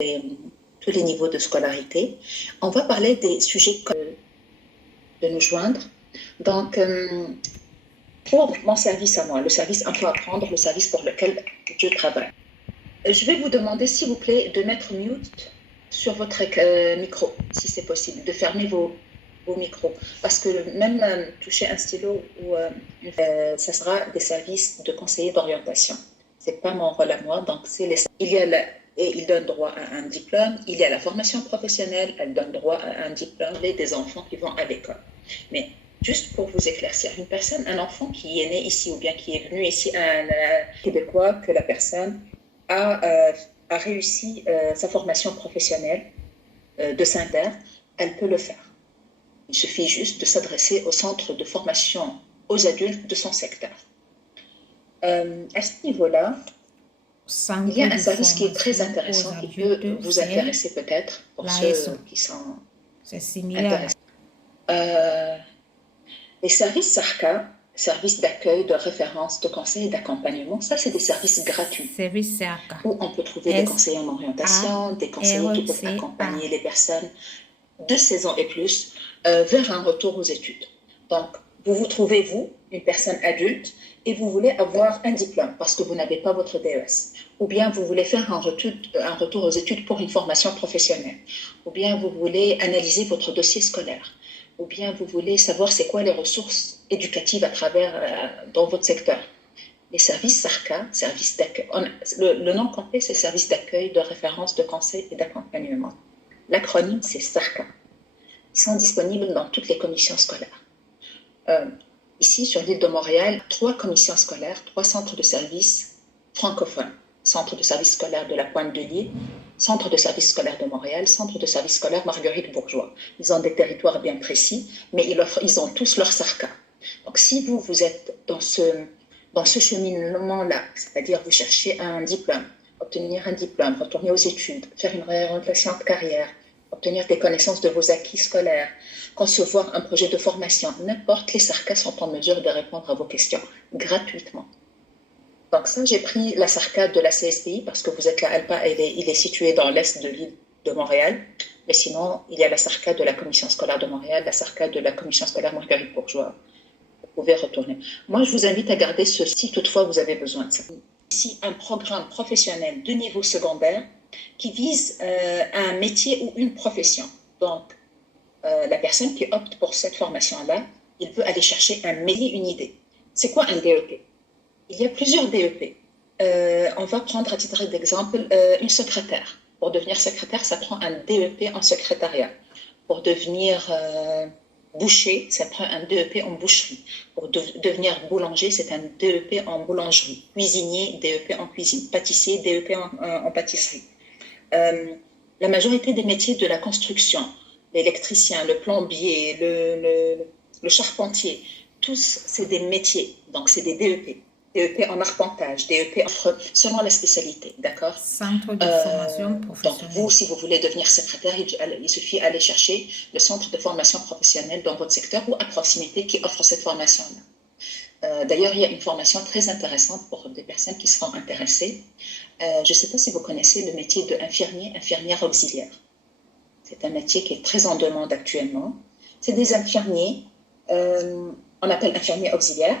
tous les niveaux de scolarité. On va parler des sujets de nous joindre. Donc, pour mon service à moi, le service Info Apprendre, le service pour lequel je travaille, je vais vous demander, s'il vous plaît, de mettre mute sur votre micro, si c'est possible, de fermer vos micros. Parce que même toucher un stylo, ça sera des services de conseiller d'orientation. Ce n'est pas mon rôle à moi. Donc, il donne droit à un diplôme. Il y a la formation professionnelle, elle donne droit à un diplôme des enfants qui vont à l'école. Mais juste pour vous éclaircir, un enfant qui est né ici ou bien qui est venu ici, un Québécois, que la personne a réussi sa formation professionnelle de Saint-Terre, elle peut le faire. Il suffit juste de s'adresser au centre de formation aux adultes de son secteur. À ce niveau-là, il y a un service qui est très intéressant, qui peut vous intéresser peut-être, pour ceux qui sont intéressés. Les services SARCA, services d'accueil, de référence, de conseil et d'accompagnement, ça c'est des services gratuits. Service SARCA. Où on peut trouver des conseillers en orientation, des conseillers qui peuvent accompagner les personnes de 16 ans et plus vers un retour aux études. Donc, vous trouvez, vous, une personne adulte, et vous voulez avoir un diplôme parce que vous n'avez pas votre DES. Ou bien vous voulez faire un retour aux études pour une formation professionnelle. Ou bien vous voulez analyser votre dossier scolaire. Ou bien vous voulez savoir c'est quoi les ressources éducatives dans votre secteur. Les services SARCA, services d'accueil, le nom complet c'est service d'accueil, de référence, de conseil et d'accompagnement. L'acronyme c'est SARCA. Ils sont disponibles dans toutes les commissions scolaires. Ici, sur l'île de Montréal, 3 commissions scolaires, 3 centres de services francophones. Centre de service scolaire de la Pointe-de-Lier, centre de service scolaire de Montréal, centre de service scolaire Marguerite-Bourgeois. Ils ont des territoires bien précis, mais ils ont tous leur SARCA. Donc, si vous êtes dans ce cheminement-là, c'est-à-dire vous cherchez un diplôme, obtenir un diplôme, retourner aux études, faire une réorientation de carrière, obtenir des connaissances de vos acquis scolaires, concevoir un projet de formation, n'importe, les SARCA sont en mesure de répondre à vos questions gratuitement. Donc ça, j'ai pris la SARCA de la CSPI parce que vous êtes là, ALPA, il est situé dans l'est de l'île de Montréal. Mais sinon, il y a la SARCA de la Commission scolaire de Montréal, la SARCA de la Commission scolaire Marguerite-Bourgeois. Vous pouvez retourner. Moi, je vous invite à garder si toutefois vous avez besoin de ça. Ici, un programme professionnel de niveau secondaire qui vise un métier ou une profession. Donc, la personne qui opte pour cette formation-là, il veut aller chercher un métier, une idée. C'est quoi un DEP? Il y a plusieurs DEP. On va prendre à titre d'exemple une secrétaire. Pour devenir secrétaire, ça prend un DEP en secrétariat. Pour devenir boucher, ça prend un DEP en boucherie. Pour devenir boulanger, c'est un DEP en boulangerie. Cuisinier, DEP en cuisine. Pâtissier, DEP en pâtisserie. La majorité des métiers de la construction, l'électricien, le plombier, le charpentier, tous, c'est des métiers. Donc, c'est des DEP. DEP en arpentage, DEP selon la spécialité, d'accord? Centre de formation professionnelle. Donc, vous, si vous voulez devenir secrétaire, il suffit d'aller chercher le centre de formation professionnelle dans votre secteur ou à proximité qui offre cette formation-là. D'ailleurs, il y a une formation très intéressante pour des personnes qui seront intéressées. Je ne sais pas si vous connaissez le métier d'infirmier, infirmière auxiliaire. C'est un métier qui est très en demande actuellement. C'est des infirmiers, on appelle infirmiers auxiliaires.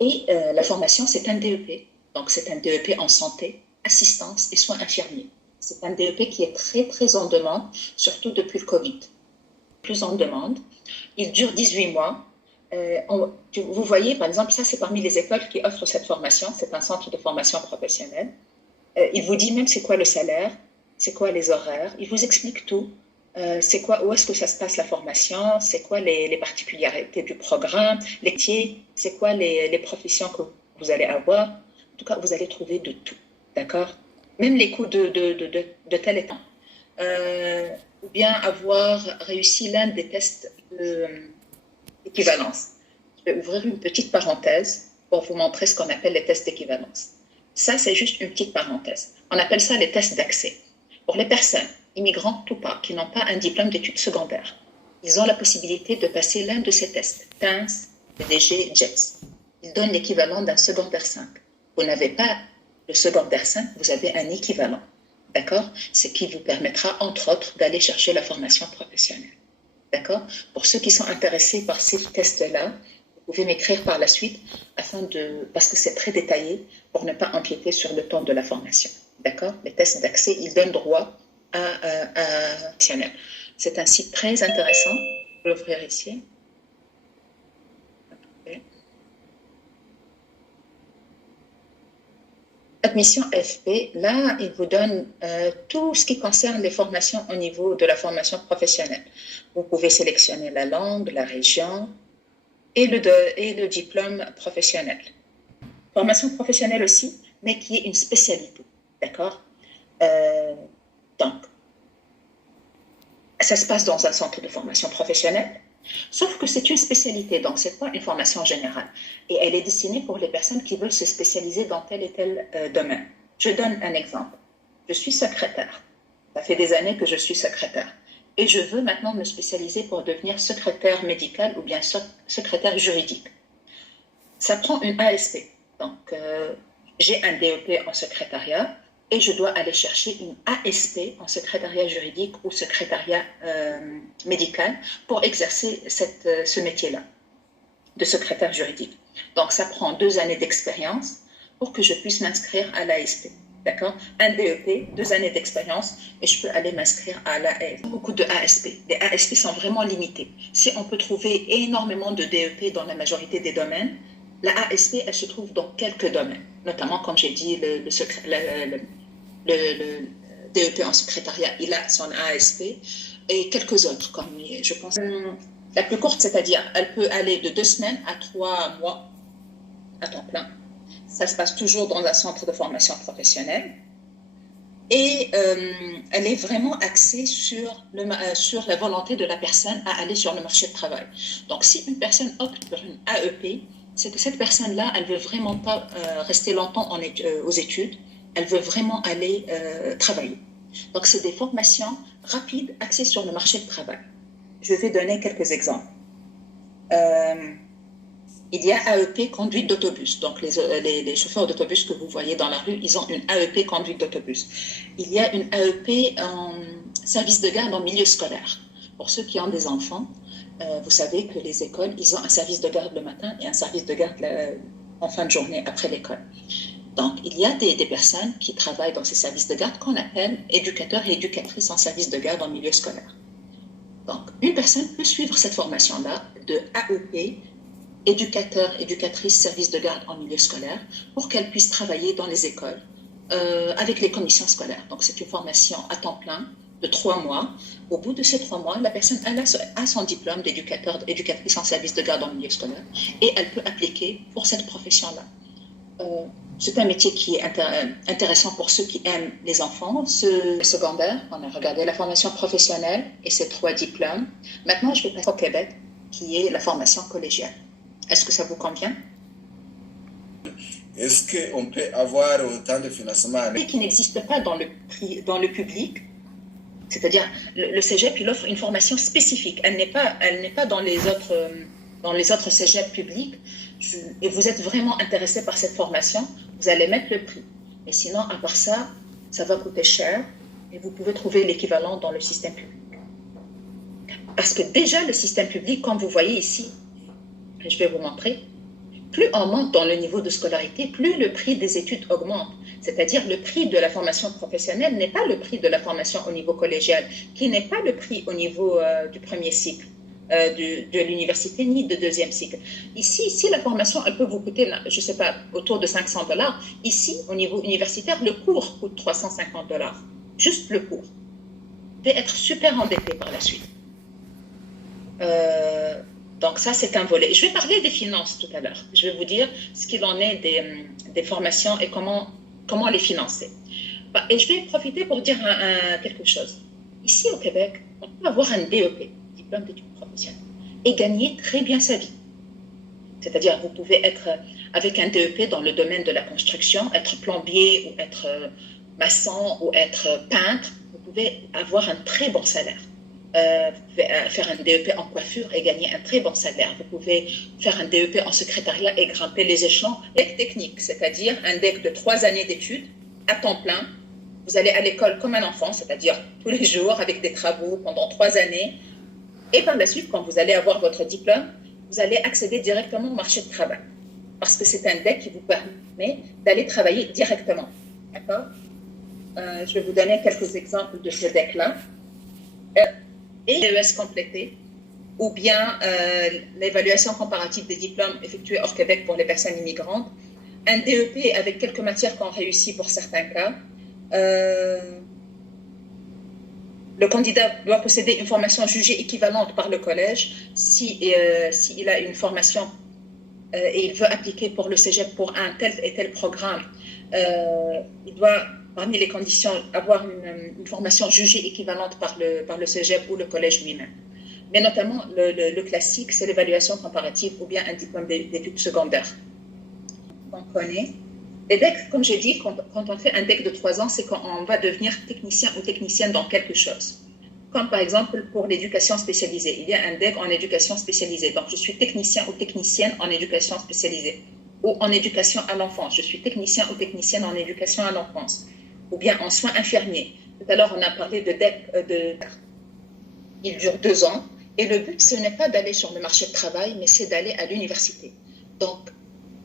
Et la formation, c'est un DEP. Donc, c'est un DEP en santé, assistance et soins infirmiers. C'est un DEP qui est très, très en demande, surtout depuis le Covid. Plus en demande. Il dure 18 mois. Vous voyez, par exemple, ça, c'est parmi les écoles qui offrent cette formation. C'est un centre de formation professionnelle. Il vous dit même c'est quoi le salaire, c'est quoi les horaires. Il vous explique tout. C'est quoi, où est-ce que ça se passe la formation, c'est quoi les particularités du programme, les métiers, c'est quoi les professions que vous allez avoir. En tout cas, vous allez trouver de tout, d'accord? Même les coûts de tel état. Ou bien avoir réussi l'un des tests d'équivalence. Je vais ouvrir une petite parenthèse pour vous montrer ce qu'on appelle les tests d'équivalence. Ça, c'est juste une petite parenthèse. On appelle ça les tests d'accès. Pour les personnes immigrants ou pas, qui n'ont pas un diplôme d'études secondaires, ils ont la possibilité de passer l'un de ces tests, TINS, PDG, JETS. Ils donnent l'équivalent d'un secondaire 5. Vous n'avez pas le secondaire 5, vous avez un équivalent. D'accord? Ce qui vous permettra, entre autres, d'aller chercher la formation professionnelle. D'accord? Pour ceux qui sont intéressés par ces tests-là, vous pouvez m'écrire par la suite parce que c'est très détaillé pour ne pas empiéter sur le temps de la formation. D'accord? Les tests d'accès, ils donnent droit à professionnel. C'est un site très intéressant. Je vais l'ouvrir ici. Admission FP, là, il vous donne tout ce qui concerne les formations au niveau de la formation professionnelle. Vous pouvez sélectionner la langue, la région et le diplôme professionnel. Formation professionnelle aussi, mais qui est une spécialité. D'accord? Donc, ça se passe dans un centre de formation professionnelle, sauf que c'est une spécialité, donc ce n'est pas une formation générale. Et elle est destinée pour les personnes qui veulent se spécialiser dans tel et tel domaine. Je donne un exemple. Je suis secrétaire. Ça fait des années que je suis secrétaire. Et je veux maintenant me spécialiser pour devenir secrétaire médical ou bien secrétaire juridique. Ça prend une ASP. Donc, j'ai un DEP en secrétariat et je dois aller chercher une ASP en secrétariat juridique ou secrétariat médical pour exercer ce métier-là de secrétaire juridique. Donc, ça prend 2 années d'expérience pour que je puisse m'inscrire à l'ASP. D'accord? Un DEP, 2 années d'expérience, et je peux aller m'inscrire à l'ASP. Beaucoup de ASP. Les ASP sont vraiment limités. Si on peut trouver énormément de DEP dans la majorité des domaines, la ASP, elle se trouve dans quelques domaines, notamment, comme j'ai dit, le DEP en secrétariat, il a son ASP, et quelques autres, comme je pense. La plus courte, c'est-à-dire, elle peut aller de 2 semaines à 3 mois à temps plein. Ça se passe toujours dans un centre de formation professionnelle. Et elle est vraiment axée sur la volonté de la personne à aller sur le marché de travail. Donc, si une personne opte pour une AEP, c'est que cette personne-là, elle ne veut vraiment pas rester longtemps aux études. Elle veut vraiment aller travailler. Donc, c'est des formations rapides axées sur le marché de travail. Je vais donner quelques exemples. Il y a AEP conduite d'autobus. Donc, les chauffeurs d'autobus que vous voyez dans la rue, ils ont une AEP conduite d'autobus. Il y a une AEP en service de garde en milieu scolaire. Pour ceux qui ont des enfants, vous savez que les écoles, ils ont un service de garde le matin et un service de garde en fin de journée après l'école. Donc, il y a des personnes qui travaillent dans ces services de garde qu'on appelle éducateurs et éducatrices en service de garde en milieu scolaire. Donc, une personne peut suivre cette formation-là de AEP, éducateur, éducatrice, service de garde en milieu scolaire, pour qu'elle puisse travailler dans les écoles avec les commissions scolaires. Donc, c'est une formation à temps plein de 3 mois. Au bout de ces 3 mois, la personne elle a son diplôme d'éducateur, éducatrice en service de garde en milieu scolaire et elle peut appliquer pour cette profession-là. C'est un métier qui est intéressant pour ceux qui aiment les enfants. Ce secondaire, on a regardé la formation professionnelle et ses 3 diplômes. Maintenant, je vais passer au Québec, qui est la formation collégiale. Est-ce que ça vous convient? Est-ce qu'on peut avoir autant de financement qui n'existe pas dans le public, c'est-à-dire le cégep, il offre une formation spécifique. Elle n'est pas dans les autres cégeps publics. Et vous êtes vraiment intéressé par cette formation, vous allez mettre le prix. Et sinon, à part ça, ça va coûter cher et vous pouvez trouver l'équivalent dans le système public. Parce que déjà, le système public, comme vous voyez ici, je vais vous montrer, plus on monte dans le niveau de scolarité, plus le prix des études augmente. C'est-à-dire le prix de la formation professionnelle n'est pas le prix de la formation au niveau collégial, qui n'est pas le prix au niveau du premier cycle de l'université, ni de deuxième cycle. Ici, la formation, elle peut vous coûter, je ne sais pas, autour de $500. Ici, au niveau universitaire, le cours coûte $350. Juste le cours. Vous pouvez être super endetté par la suite. Donc ça, c'est un volet. Je vais parler des finances tout à l'heure. Je vais vous dire ce qu'il en est des formations et comment les financer. Et je vais profiter pour dire quelque chose. Ici au Québec, on peut avoir un DEP, diplôme d'études professionnelles, et gagner très bien sa vie. C'est-à-dire, vous pouvez être avec un DEP dans le domaine de la construction, être plombier ou être maçon ou être peintre, vous pouvez avoir un très bon salaire. Vous pouvez faire un DEP en coiffure et gagner un très bon salaire. Vous pouvez faire un DEP en secrétariat et grimper les échelons. DEC technique, c'est-à-dire un DEC de 3 années d'études à temps plein. vous allez à l'école comme un enfant, c'est-à-dire tous les jours avec des travaux pendant 3 années. Et par la suite, quand vous allez avoir votre diplôme, vous allez accéder directement au marché du travail. Parce que c'est un DEC qui vous permet d'aller travailler directement. D'accord? Je vais vous donner quelques exemples de ce DEC-là. Et l'ES complété, ou bien l'évaluation comparative des diplômes effectués hors Québec pour les personnes immigrantes, un DEP avec quelques matières qu'on réussit pour certains cas. Le candidat doit posséder une formation jugée équivalente par le collège s'il a une formation et il veut appliquer pour le cégep pour un tel et tel programme. Il doit, parmi les conditions, avoir une formation jugée équivalente par le cégep ou le collège lui-même. Mais notamment, le classique, c'est l'évaluation comparative ou bien un diplôme d'études secondaires. On connaît. Les DEC, comme j'ai dit, quand on fait un DEC de 3 ans, c'est quand on va devenir technicien ou technicienne dans quelque chose. Comme par exemple pour l'éducation spécialisée. Il y a un DEC en éducation spécialisée. Donc, je suis technicien ou technicienne en éducation spécialisée. Ou en éducation à l'enfance. Je suis technicien ou technicienne en éducation à l'enfance. Ou bien en soins infirmiers. Tout à l'heure, on a parlé de DEC. Il dure 2 ans. Et le but, ce n'est pas d'aller sur le marché du travail, mais c'est d'aller à l'université. Donc,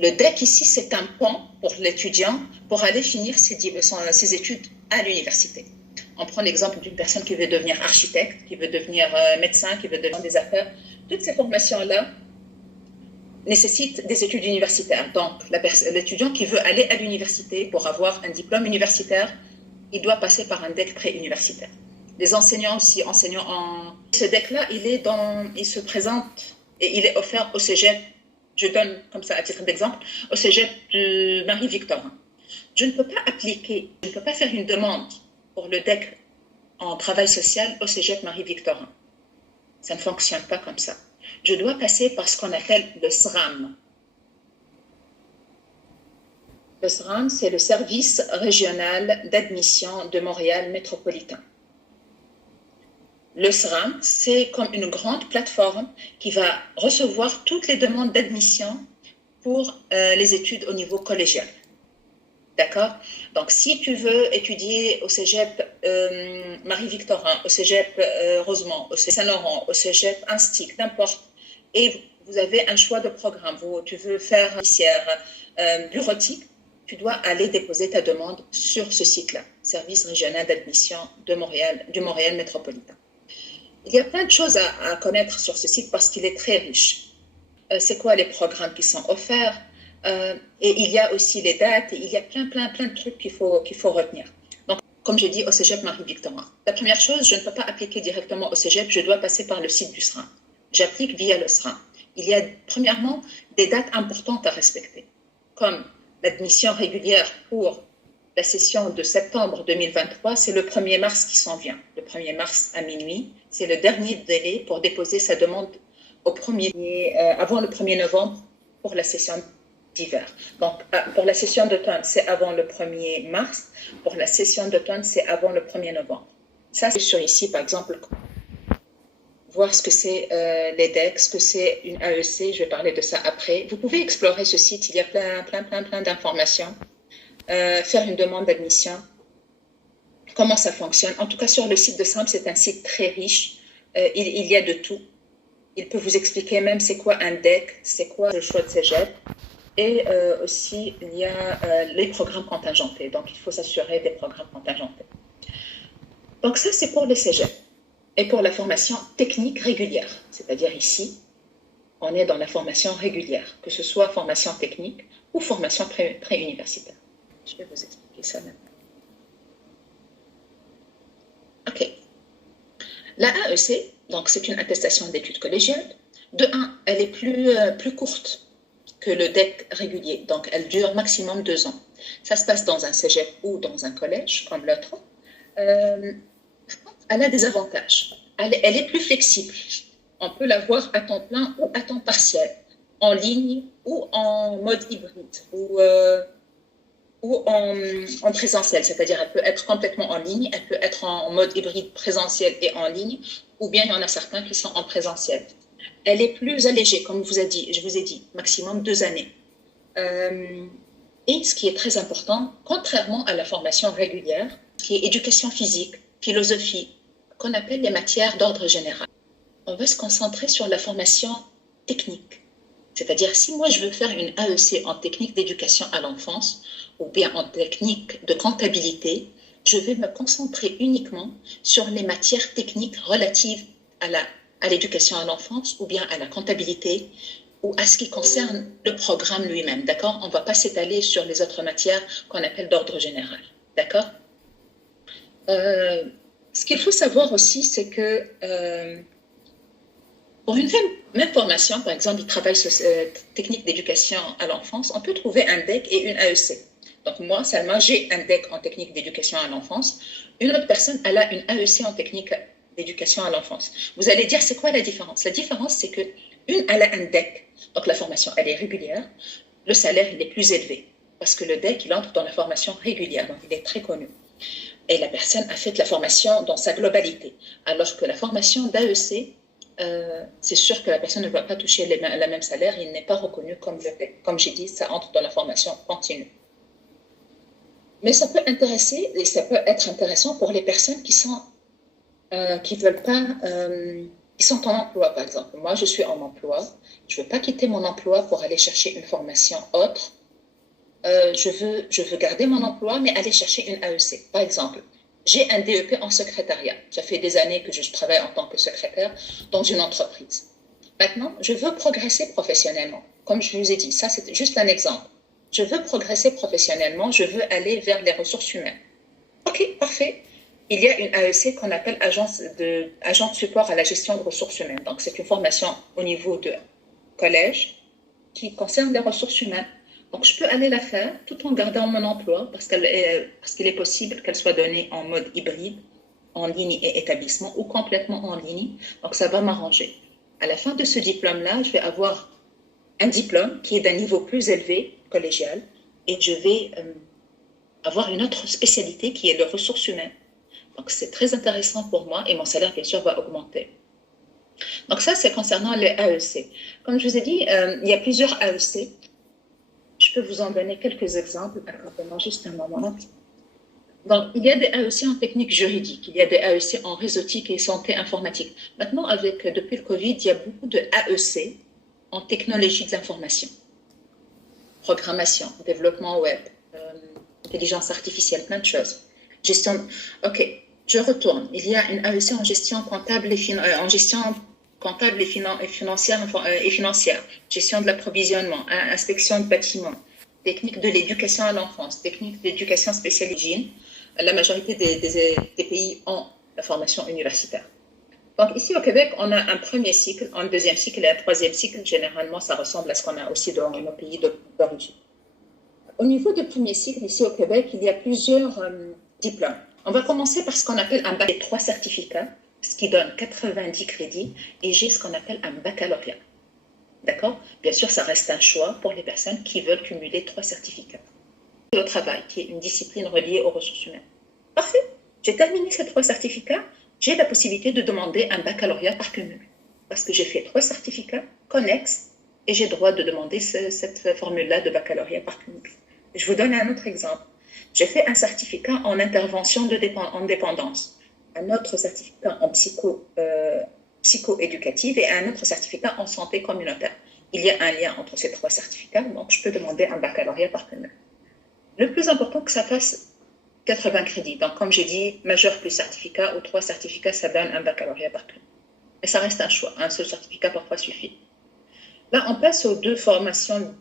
le DEC ici, c'est un pont pour l'étudiant pour aller finir ses études à l'université. On prend l'exemple d'une personne qui veut devenir architecte, qui veut devenir médecin, qui veut devenir des affaires. Toutes ces formations-là nécessitent des études universitaires. Donc, l'étudiant qui veut aller à l'université pour avoir un diplôme universitaire, il doit passer par un DEC pré-universitaire. Les enseignants aussi, Ce DEC-là, il se présente et il est offert au cégep. Je donne comme ça à titre d'exemple, au cégep de Marie-Victorin. Je ne peux pas faire une demande pour le DEC en travail social au cégep Marie-Victorin. Ça ne fonctionne pas comme ça. Je dois passer par ce qu'on appelle le SRAM. Le SRAM, c'est le Service régional d'admission de Montréal métropolitain. Le SRAM, c'est comme une grande plateforme qui va recevoir toutes les demandes d'admission pour les études au niveau collégial. D'accord? Donc, si tu veux étudier au cégep Marie-Victorin, au cégep Rosemont, au cégep Saint-Laurent, au cégep Instic, n'importe, et vous avez un choix de programme, tu veux faire bureautique, tu dois aller déposer ta demande sur ce site-là, Service régional d'admission de Montréal, du Montréal métropolitain. Il y a plein de choses à connaître sur ce site parce qu'il est très riche. C'est quoi les programmes qui sont offerts? Et il y a aussi les dates, et il y a plein de trucs qu'il faut retenir. Donc, comme je dis, au cégep Marie-Victorin. La première chose, je ne peux pas appliquer directement au cégep, je dois passer par le site du SRAM. J'applique via le SRAM. Il y a, premièrement, des dates importantes à respecter, comme l'admission régulière pour la session de septembre 2023, c'est le 1er mars qui s'en vient. Le 1er mars à minuit, c'est le dernier délai pour déposer sa demande avant le 1er novembre pour la session d'hiver. Donc, pour la session d'automne, c'est avant le 1er mars. Pour la session d'automne, c'est avant le 1er novembre. Ça, c'est sur ici, par exemple, voir ce que c'est les DEC, ce que c'est une AEC. Je vais parler de ça après. Vous pouvez explorer ce site. Il y a plein d'informations. Faire une demande d'admission, comment ça fonctionne. En tout cas, sur le site de SRAM, c'est un site très riche. Il y a de tout. Il peut vous expliquer même c'est quoi un DEC, c'est quoi le choix de cégep. Et aussi, il y a les programmes contingentés. Donc, il faut s'assurer des programmes contingentés. Donc, ça, c'est pour les cégeps. Et pour la formation technique régulière. C'est-à-dire ici, on est dans la formation régulière, que ce soit formation technique ou formation pré-universitaire. Je vais vous expliquer ça maintenant. OK. La AEC, donc c'est une attestation d'études collégiales. De 1, elle est plus courte que le DEC régulier. Donc, elle dure maximum 2 ans. Ça se passe dans un cégep ou dans un collège, comme l'autre. Elle a des avantages. Elle est plus flexible. On peut la voir à temps plein ou à temps partiel, en ligne ou en mode hybride, ou en présentiel, c'est-à-dire elle peut être complètement en ligne, elle peut être en mode hybride présentiel et en ligne, ou bien il y en a certains qui sont en présentiel. Elle est plus allégée, comme je vous ai dit, maximum 2 années. Et ce qui est très important, contrairement à la formation régulière, qui est éducation physique, philosophie, qu'on appelle les matières d'ordre général. On va se concentrer sur la formation technique. C'est-à-dire, si moi je veux faire une AEC en technique d'éducation à l'enfance ou bien en technique de comptabilité, je vais me concentrer uniquement sur les matières techniques relatives à l'éducation à l'enfance ou bien à la comptabilité ou à ce qui concerne le programme lui-même, d'accord? On ne va pas s'étaler sur les autres matières qu'on appelle d'ordre général, d'accord? Ce qu'il faut savoir aussi, c'est que pour une même formation, par exemple, il travaille sur technique d'éducation à l'enfance, on peut trouver un DEC et une AEC. Donc moi, seulement, j'ai un DEC en technique d'éducation à l'enfance. Une autre personne, elle a une AEC en technique d'éducation à l'enfance. Vous allez dire, c'est quoi la différence? La différence, c'est que une, elle a un DEC, donc la formation, elle est régulière. Le salaire, il est plus élevé parce que le DEC, il entre dans la formation régulière, donc il est très connu. Et la personne a fait la formation dans sa globalité. Alors que la formation d'AEC, c'est sûr que la personne ne va pas toucher le même salaire, il n'est pas reconnu comme le DEC. Comme j'ai dit, ça entre dans la formation continue. Mais ça peut intéresser et ça peut être intéressant pour les personnes qui sont veulent pas, qui sont en emploi, par exemple. Moi, je suis en emploi, je veux pas quitter mon emploi pour aller chercher une formation autre. Je veux garder mon emploi, mais aller chercher une AEC. Par exemple, j'ai un DEP en secrétariat. Ça fait des années que je travaille en tant que secrétaire dans une entreprise. Maintenant, je veux progresser professionnellement. Comme je vous ai dit, ça c'est juste un exemple. Je veux progresser professionnellement, je veux aller vers les ressources humaines. Ok, parfait. Il y a une AEC qu'on appelle agent de support à la gestion de ressources humaines. Donc, c'est une formation au niveau de collège qui concerne les ressources humaines. Donc, je peux aller la faire tout en gardant mon emploi parce qu'il est possible qu'elle soit donnée en mode hybride, en ligne et établissement ou complètement en ligne. Donc, ça va m'arranger. À la fin de ce diplôme-là, je vais avoir un diplôme qui est d'un niveau plus élevé, collégial, et je vais avoir une autre spécialité qui est les ressources humaines. Donc, c'est très intéressant pour moi et mon salaire, bien sûr, va augmenter. Donc, ça, c'est concernant les AEC. Comme je vous ai dit, il y a plusieurs AEC. Je peux vous en donner quelques exemples. Attendez-moi juste un moment. Donc, il y a des AEC en technique juridique, il y a des AEC en réseautique et santé informatique. Maintenant, depuis le Covid, il y a beaucoup de AEC en technologie de l'information, programmation, développement web, intelligence artificielle, plein de choses. Ok, je retourne. Il y a une AEC en gestion comptable et financière, gestion de l'approvisionnement, inspection de bâtiments, technique de l'éducation à l'enfance, technique d'éducation spécialisée. La majorité des pays ont la formation universitaire. Donc ici au Québec, on a un premier cycle, un deuxième cycle et un troisième cycle. Généralement, ça ressemble à ce qu'on a aussi dans nos pays d'origine. Au niveau du premier cycle, ici au Québec, il y a plusieurs diplômes. On va commencer par ce qu'on appelle un bac et 3 certificats, ce qui donne 90 crédits, et j'ai ce qu'on appelle un baccalauréat. D'accord? Bien sûr, ça reste un choix pour les personnes qui veulent cumuler 3 certificats. Le travail, qui est une discipline reliée aux ressources humaines. Parfait. J'ai terminé ces 3 certificats, j'ai la possibilité de demander un baccalauréat par cumul. Parce que j'ai fait 3 certificats connexes et j'ai le droit de demander cette formule-là de baccalauréat par cumul. Je vous donne un autre exemple. J'ai fait un certificat en intervention en dépendance, un autre certificat en psycho-éducative et un autre certificat en santé communautaire. Il y a un lien entre ces 3 certificats, donc je peux demander un baccalauréat par cumul. Le plus important, que ça fasse 80 crédits. Donc, comme j'ai dit, majeur plus certificat ou 3 certificats, ça donne un baccalauréat par cumul. Mais ça reste un choix. Un seul certificat parfois suffit. Là, on passe aux 2 formations